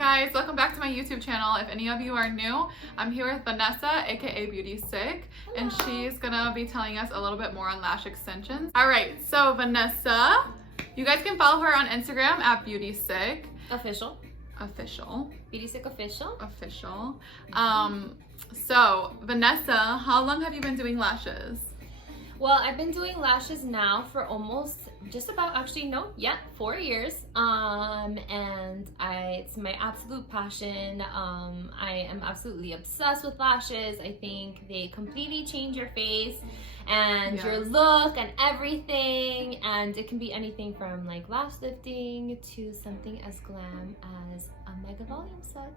Guys, welcome back to my YouTube channel. If any of you are new, I'm here with Vanessa, aka Beauty Sick, and she's gonna be telling us a little bit more on lash extensions. All right, so Vanessa, you guys can follow her on Instagram at Beauty Sick Official. Beauty Sick Official. So Vanessa, how long have you been doing lashes? Well, I've been doing lashes now for almost just about 4 years. It's my absolute passion. I am absolutely obsessed with lashes. I think they completely change your face and your look and everything. And it can be anything from like lash lifting to something as glam as a mega volume set.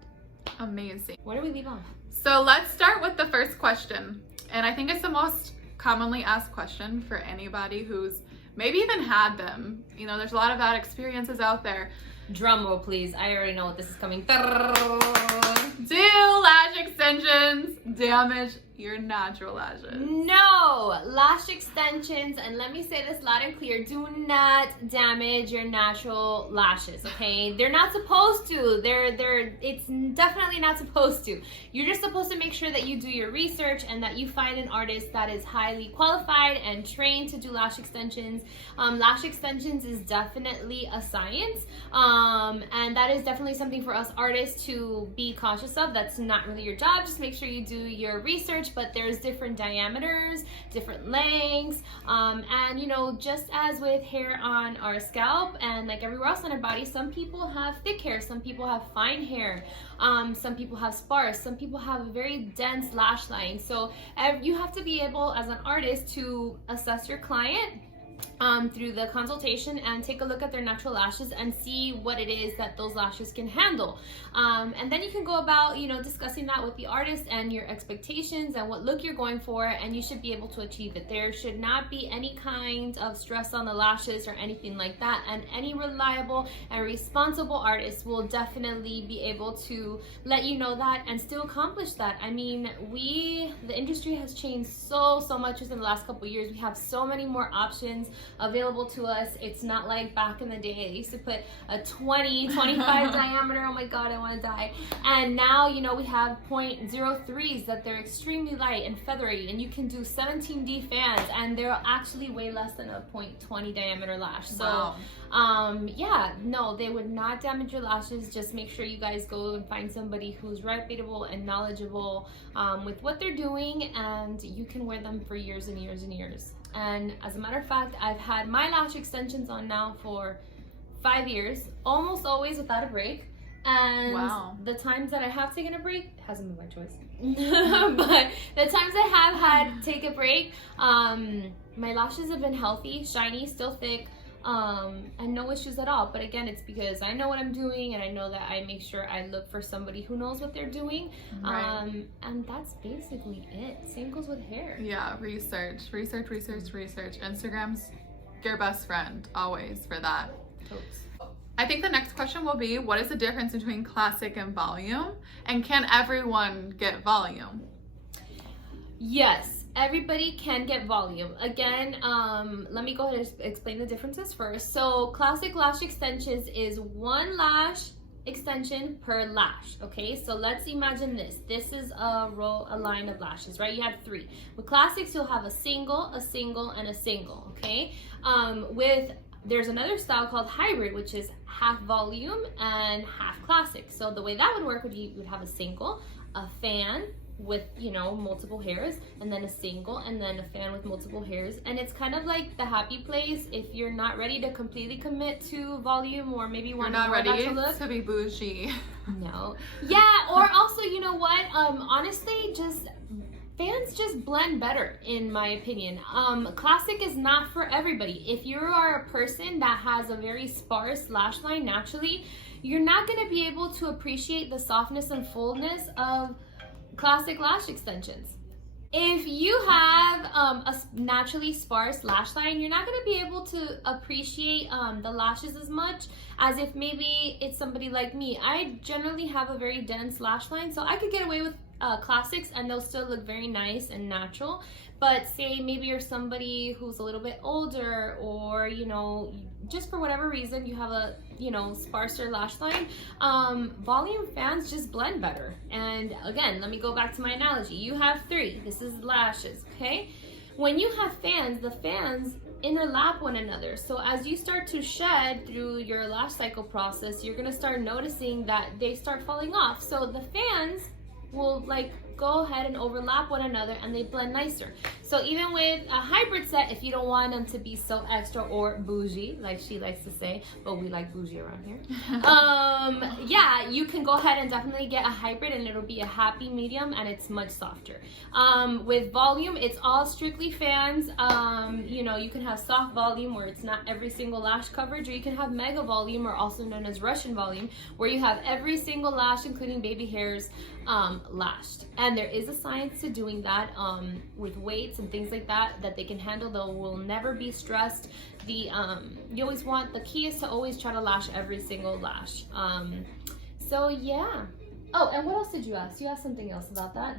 Amazing. Where do we leave off? So let's start with the first question. And I think it's the most commonly asked question for anybody who's maybe even had them. You know, there's a lot of bad experiences out there. Drum roll, please. I already know what this is coming. Do lash extensions damage your natural lashes? No, lash extensions, and let me say this loud and clear, do not damage your natural lashes, okay? They're not supposed to. It's definitely not supposed to. You're just supposed to make sure that you do your research and that you find an artist that is highly qualified and trained to do lash extensions. Lash extensions is definitely a science, and that is definitely something for us artists to be cautious of. That's not really your job. Just make sure you do your research. But there's different diameters, different lengths, and you know, just as with hair on our scalp and like everywhere else on our body, some people have thick hair, some people have fine hair, some people have sparse, some people have a very dense lash line. So you have to be able as an artist to assess your client through the consultation and take a look at their natural lashes and see what it is that those lashes can handle. And then you can go about, you know, discussing that with the artist and your expectations and what look you're going for, and you should be able to achieve it. There should not be any kind of stress on the lashes or anything like that, and any reliable and responsible artist will definitely be able to let you know that and still accomplish that. I mean, the industry has changed so much within the last couple of years. We have so many more options available to us. It's not like back in the day they used to put a 25 diameter. Oh my god, I want to die. And now, you know, we have 0.03s that they're extremely light and feathery, and you can do 17D fans and they're actually way less than a 0.20 diameter lash. So wow. Yeah, no, they would not damage your lashes. Just make sure you guys go and find somebody who's reputable and knowledgeable with what they're doing, and you can wear them for years and years and years. And as a matter of fact, I've had my lash extensions on now for 5 years, almost always without a break. And wow. The times that I have taken a break, hasn't been my choice, but the times I have had to take a break, my lashes have been healthy, shiny, still thick, and no issues at all. But again, it's because I know what I'm doing, and I know that I make sure I look for somebody who knows what they're doing. Right. And that's basically it. Same goes with hair. Yeah, research. Instagram's your best friend, always, for that. Totes. I think the next question will be, what is the difference between classic and volume? And can everyone get volume? Yes, everybody can get volume. Again, let me go ahead and explain the differences first. So classic lash extensions is one lash extension per lash. Okay, so let's imagine this. This is a line of lashes, right? You have 3. With classics, you'll have a single, and a single. Okay, there's another style called hybrid, which is half volume and half classic. So the way that would work would be you would have a single, a fan with, you know, multiple hairs, and then a single, and then a fan with multiple hairs. And it's kind of like the happy place if you're not ready to completely commit to volume, or maybe want not more ready natural look. to be bougie. No. Yeah, or also, you know what? Honestly, fans just blend better, in my opinion. Classic is not for everybody. If you are a person that has a very sparse lash line naturally, you're not going to be able to appreciate the softness and fullness of classic lash extensions. If you have a naturally sparse lash line, you're not going to be able to appreciate the lashes as much as if maybe it's somebody like me. I generally have a very dense lash line, so I could get away with classics, and they'll still look very nice and natural. But say maybe you're somebody who's a little bit older, or you know, just for whatever reason you have a, you know, sparser lash line, volume fans just blend better. And again, let me go back to my analogy. You have 3, this is lashes, okay? When you have fans, the fans interlap one another. So as you start to shed through your lash cycle process, you're gonna start noticing that they start falling off. So the fans will like go ahead and overlap one another, and they blend nicer. So even with a hybrid set, if you don't want them to be so extra or bougie, like she likes to say, but we like bougie around here, yeah, you can go ahead and definitely get a hybrid, and it'll be a happy medium, and it's much softer. With volume, it's all strictly fans. You know, you can have soft volume where it's not every single lash coverage, or you can have mega volume, or also known as Russian volume, where you have every single lash, including baby hairs, lashed. And there is a science to doing that, with weights and things like that, that they can handle. They will never be stressed. You always want, the key is to always try to lash every single lash. So yeah. Oh, and what else did you ask? You asked something else about that.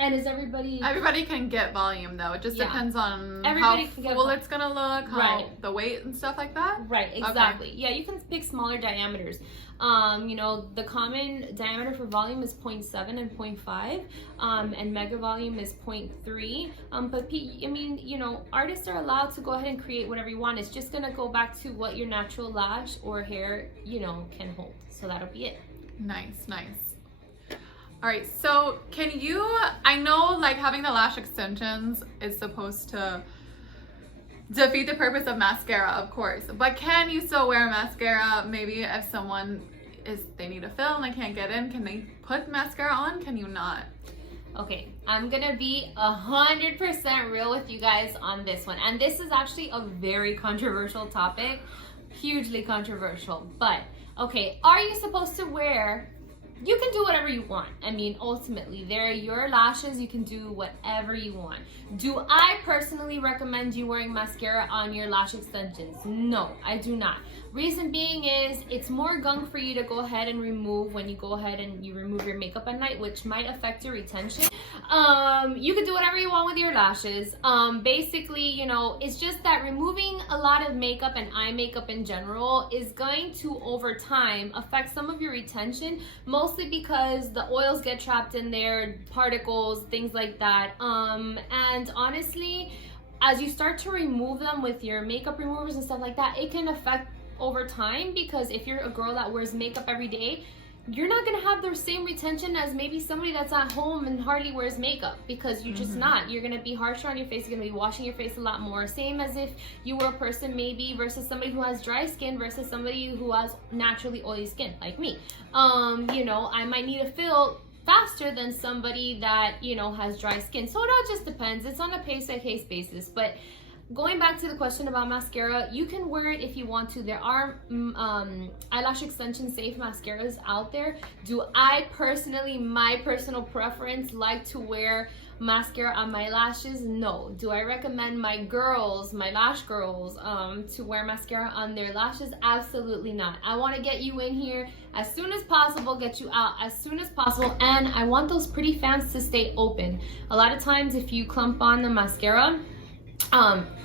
And is everybody can get volume though. It just depends on everybody how can get full it's gonna look, how right. the weight and stuff like that. Right, exactly. Okay. Yeah, you can pick smaller diameters. You know, the common diameter for volume is 0.7 and 0.5, and mega volume is 0.3. But I mean, you know, artists are allowed to go ahead and create whatever you want. It's just gonna go back to what your natural lash or hair, you know, can hold. So that'll be it. Nice, nice. All right, so can you, I know like having the lash extensions is supposed to defeat the purpose of mascara, of course, but can you still wear mascara? Maybe if someone they need a fill and they can't get in, can they put mascara on? Can you not? Okay, I'm gonna be 100% real with you guys on this one. And this is actually a very controversial topic, hugely controversial. But okay, are you supposed to wear, you can do whatever you want. I mean, ultimately, they're your lashes. You can do whatever you want. Do I personally recommend you wearing mascara on your lash extensions? No, I do not. Reason being is it's more gunk for you to go ahead and remove when you go ahead and you remove your makeup at night, which might affect your retention. You can do whatever you want with your lashes. Basically, you know, it's just that removing a lot of makeup and eye makeup in general is going to, over time, affect some of your retention, mostly because the oils get trapped in there, particles, things like that. And honestly, as you start to remove them with your makeup removers and stuff like that, it can affect over time, because if you're a girl that wears makeup every day, you're not gonna have the same retention as maybe somebody that's at home and hardly wears makeup, because you're just not. You're gonna be harsher on your face, you're gonna be washing your face a lot more. Same as if you were a person maybe versus somebody who has dry skin versus somebody who has naturally oily skin like me. You know, I might need a fill faster than somebody that, you know, has dry skin. So it all just depends. It's on a case-by-case basis. But going back to the question about mascara, you can wear it if you want to. There are eyelash extension safe mascaras out there. Do I personally, my personal preference, like to wear mascara on my lashes? No. Do I recommend my girls, my lash girls, to wear mascara on their lashes? Absolutely not. I want to get you in here as soon as possible, get you out as soon as possible, and I want those pretty fans to stay open. A lot of times if you clump on the mascara,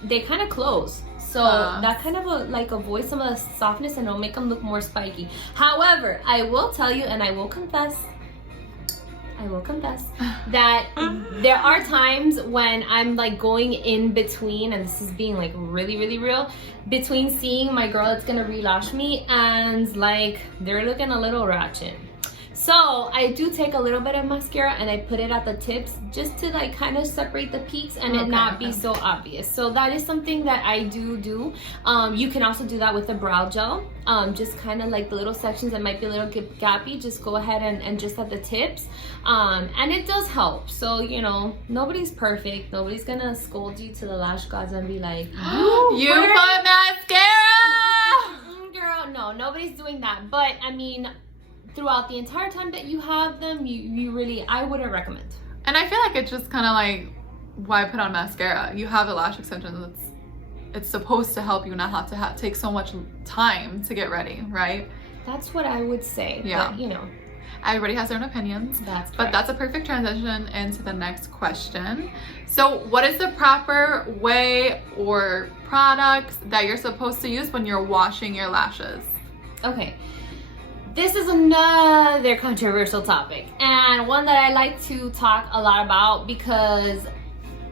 they kind of close, so that kind of like avoids some of the softness, and it'll make them look more spiky. However, I will tell you, and I will confess that there are times when I'm like going in between, and this is being like really, really real, between seeing my girl that's gonna relash me and like they're looking a little ratchet. So I do take a little bit of mascara and I put it at the tips just to like kind of separate the peaks and it not be so obvious. So that is something that I do. You can also do that with the brow gel. Just kind of like the little sections that might be a little gappy, just go ahead and just at the tips. And it does help. So, you know, nobody's perfect. Nobody's gonna scold you to the lash gods and be like, you put mascara! Girl, no, nobody's doing that. But I mean, throughout the entire time that you have them, you really, I wouldn't recommend. And I feel like it's just kind of like, why put on mascara? You have the lash extensions. It's supposed to help you not have to take so much time to get ready, right? That's what I would say. Yeah. But, you know, Everybody has their own opinions. That's But correct. that's a perfect transition into the next question. So what is the proper way or products that you're supposed to use when you're washing your lashes? Okay. This is another controversial topic, and one that I like to talk a lot about because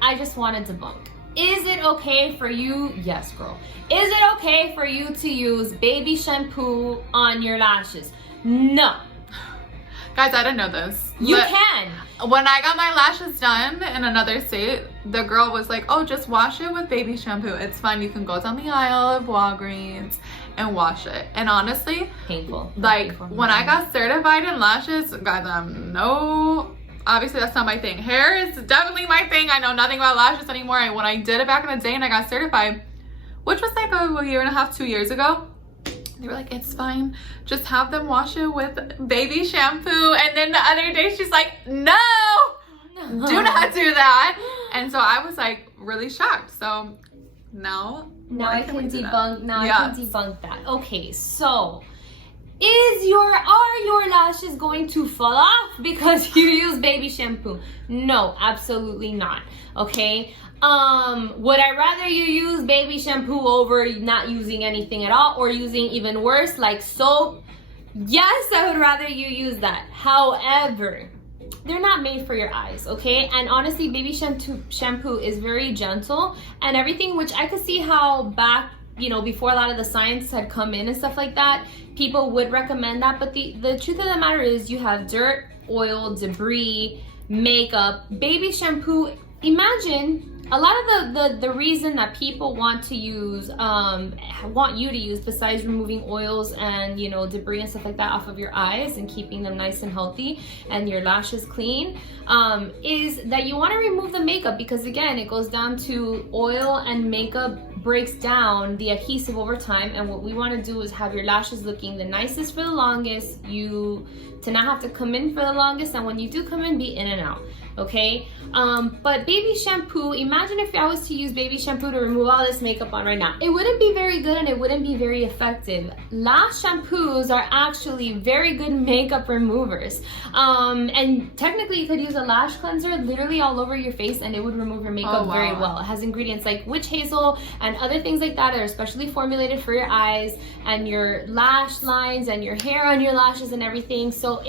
I just want to debunk. Is it okay for you? Yes, girl. Is it okay for you to use baby shampoo on your lashes? No. Guys, I didn't know this. You but can. When I got my lashes done in another state, the girl was like, oh, just wash it with baby shampoo. It's fine. You can go down the aisle of Walgreens and wash it. And honestly, Painful. like Painful. when I got certified in lashes, guys, obviously that's not my thing. Hair is definitely my thing. I know nothing about lashes anymore. And when I did it back in the day and I got certified, which was like a year and a half, 2 years ago, they were like, it's fine. Just have them wash it with baby shampoo. And then the other day she's like, no, do not do that. And so I was like really shocked. So now I can we do debunk. that? Now Yes. I can debunk that. Okay, so are your lashes going to fall off because you use baby shampoo? No, absolutely not. Okay. Would I rather you use baby shampoo over not using anything at all, or using even worse like soap? Yes, I would rather you use that. However, they're not made for your eyes, okay? And honestly, baby shampoo is very gentle and everything, which I could see how back, before a lot of the science had come in and stuff like that, people would recommend that. But the truth of the matter is, you have dirt, oil, debris, makeup, baby shampoo. Imagine a lot of the reason that people want you to use, besides removing oils and debris and stuff like that off of your eyes and keeping them nice and healthy and your lashes clean, is that you want to remove the makeup, because again, it goes down to oil and makeup breaks down the adhesive over time, and what we want to do is have your lashes looking the nicest for the longest, you to not have to come in for the longest, and when you do come in, be in and out. Okay, but baby shampoo, imagine if I was to use baby shampoo to remove all this makeup on right now. It wouldn't be very good and it wouldn't be very effective. Lash shampoos are actually very good makeup removers. And technically you could use a lash cleanser literally all over your face and it would remove your makeup very well. It has ingredients like witch hazel and other things like that are especially formulated for your eyes and your lash lines and your hair on your lashes and everything. So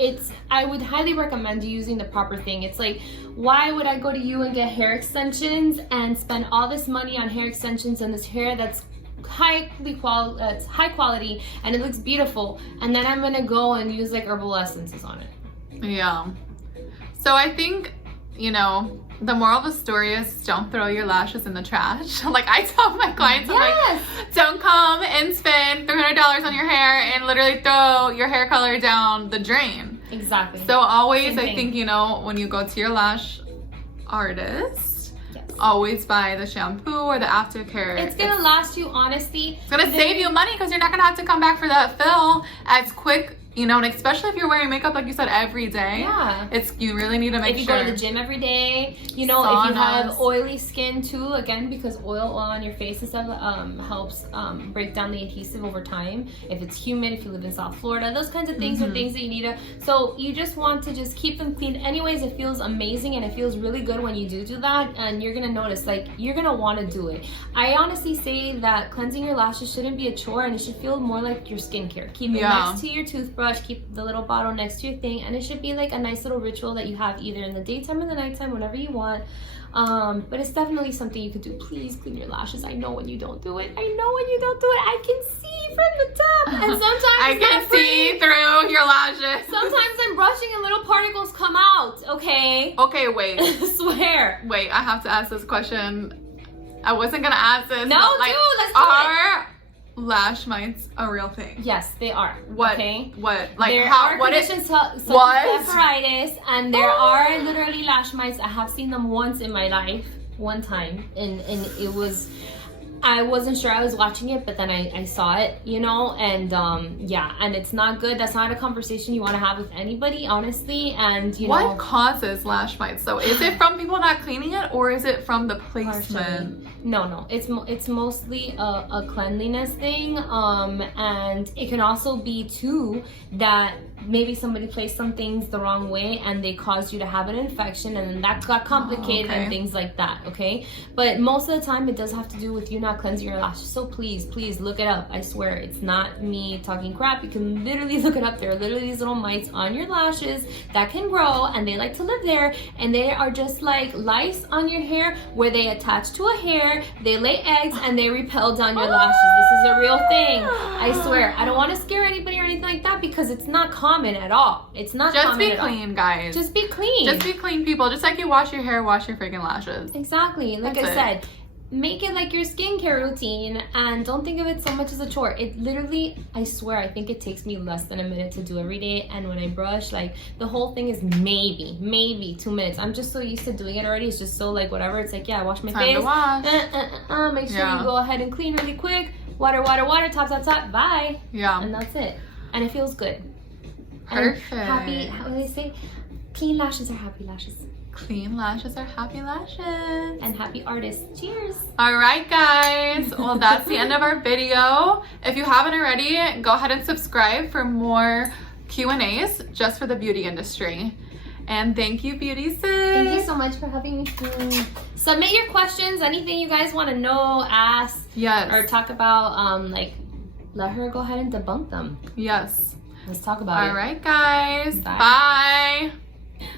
I would highly recommend you using the proper thing. It's like, why would I go to you and get hair extensions and spend all this money on hair extensions and this hair that's high quality and it looks beautiful, and then I'm gonna go and use like herbal essences on it? Yeah. So I think, the moral of the story is don't throw your lashes in the trash. Like I tell my clients, I'm like, don't come and spend $300 on your hair and literally throw your hair color down the drain. Exactly. So always, I think, when you go to your lash artist, always buy the shampoo or the aftercare. It's gonna last you, honestly. It's gonna save you money because you're not gonna have to come back for that fill as quick, and especially if you're wearing makeup, like you said, every day. Yeah. You really need to make sure. If you go to the gym every day, if you have oily skin too, again, because oil on your face and stuff helps break down the adhesive over time. If it's humid, if you live in South Florida, those kinds of things are things that you need to, so you just want to just keep them clean. Anyways, it feels amazing and it feels really good when you do that, and you're gonna notice, like, you're gonna want to do it. I honestly say that cleansing your lashes shouldn't be a chore, and it should feel more like your skincare. Keep it next to your toothbrush, keep the little bottle next to your thing, and it should be like a nice little ritual that you have either in the daytime or the nighttime, whenever you want. But it's definitely something you could do. Please clean your lashes. I know when you don't do it. I can see from the top, and sometimes I can see through your lashes. Sometimes I'm brushing and little particles come out. Okay, wait. I swear. Wait, I have to ask this question. I wasn't gonna ask this. No, but, let's do it. Are lash mites a real thing? Yes, they are. What? Okay. What? Like there how? are What? conditions such as blepharitis, and there are literally lash mites. I have seen them once in my life, one time, and it was. I wasn't sure I was watching it, but then I saw it, and and it's not good. That's not a conversation you want to have with anybody, honestly. And what causes lash mites? So is it from people not cleaning it, or is it from the placement? No, it's mostly a cleanliness thing, and it can also be too that maybe somebody placed some things the wrong way and they caused you to have an infection, and then that got complicated and things like that, okay? But most of the time it does have to do with you not cleansing your lashes. So please look it up. I swear, it's not me talking crap. You can literally look it up. There are literally these little mites on your lashes that can grow, and they like to live there, and they are just like lice on your hair where they attach to a hair, they lay eggs, and they repel down your lashes. This is a real thing. I swear. I don't want to scare anybody or anything like that because it's not common at all. It's not just common be clean, guys. Just be clean. Just be clean, people. Just like you wash your hair, wash your freaking lashes. Exactly. Like I said, make it like your skincare routine and don't think of it so much as a chore. It literally, I swear, I think it takes me less than a minute to do every day. And when I brush, like the whole thing is maybe 2 minutes. I'm just so used to doing it already. It's just so like whatever. It's like, yeah, I wash my face. To wash. Make sure you go ahead and clean really quick. Water, tap, bye. Yeah. And that's it. And it feels good. Perfect. And happy, how do they say? Clean lashes are happy lashes. Clean lashes are happy lashes. And happy artists. Cheers. All right, guys. Well, that's the end of our video. If you haven't already, go ahead and subscribe for more Q&As just for the beauty industry. And thank you, Beauty Sis. Thank you so much for having me. Submit your questions, anything you guys want to know, ask, or talk about. Like, let her go ahead and debunk them. Yes. Let's talk about it. All right, guys. Bye. Bye.